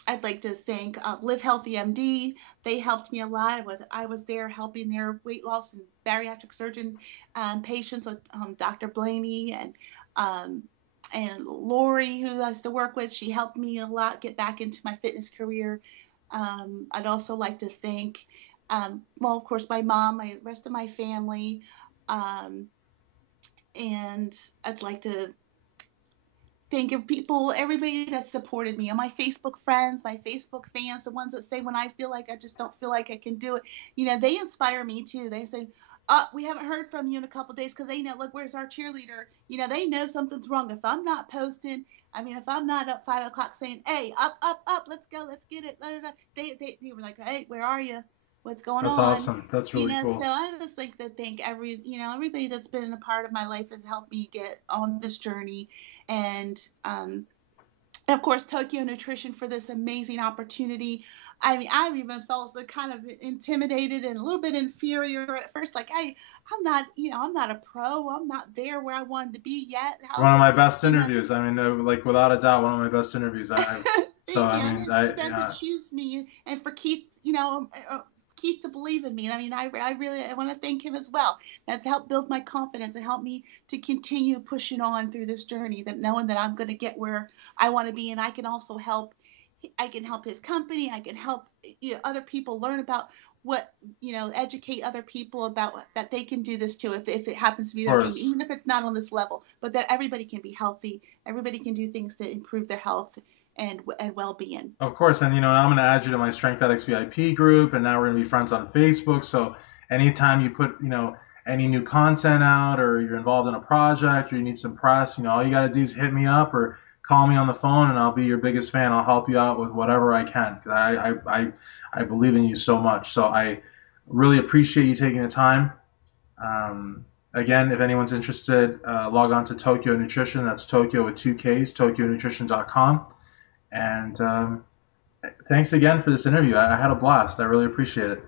I'd like to thank Live Healthy MD. They helped me a lot. I was there helping their weight loss and bariatric surgeon patients with Dr. Blaney um, and Lori, who I used to work with. She helped me a lot get back into my fitness career. I'd also like to thank, well, of course, my mom, my rest of my family, um, and I'd like to thank you, people, everybody that supported me, and my Facebook friends, my Facebook fans, the ones that say when I feel like I just don't feel like I can do it, they inspire me too. They say, we haven't heard from you in a couple of days, because they know, look, where's our cheerleader? They know something's wrong. If I'm not posting, I mean, if I'm not up 5 o'clock saying, hey, up, up, up, let's go, let's get it, da, da, da, they were like, hey, where are you? What's going That's on? awesome. That's really So cool. I just like to thank everybody that's been a part of my life has helped me get on this journey. And of course, Tokyo Nutrition for this amazing opportunity. I mean, I even felt so kind of intimidated and a little bit inferior at first. Like, hey, I'm not a pro. I'm not there where I wanted to be yet. One of However, my best you know, interviews. I mean, like without a doubt, one of my best interviews. So thank I you. And mean, then for them to choose me, and for Keith, Keith to believe in me. I mean, I really I want to thank him as well. That's helped build my confidence and helped me to continue pushing on through this journey. That knowing that I'm going to get where I want to be, and I can also help. I can help his company. I can help other people learn about what educate other people about that they can do this too if it happens to be of their dream, course, even if it's not on this level, but that everybody can be healthy, everybody can do things to improve their health and well-being. of course, and I'm going to add you to my Strength Addicts VIP group, and now we're going to be friends on Facebook. So anytime you put any new content out, or you're involved in a project, or you need some press, all you got to do is hit me up or call me on the phone, and I'll be your biggest fan. I'll help you out with whatever I can, because I believe in you so much. So I really appreciate you taking the time. Um, Again, if anyone's interested, log on to Tokyo Nutrition. That's Tokyo with two Ks, tokyonutrition.com. And thanks again for this interview. I had a blast. I really appreciate it.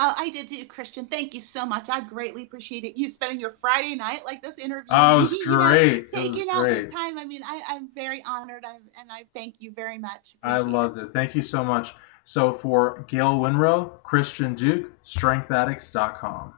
I did too, Christian. Thank you so much. I greatly appreciate it. You spending your Friday night like this interviewing Oh, it me, was great. It was taking out this great. time. I mean, I'm very honored, and I thank you very much. I Appreciate loved it. it. Thank you so much. So for Gayle Winrow, Christian Duke, strengthaddicts.com.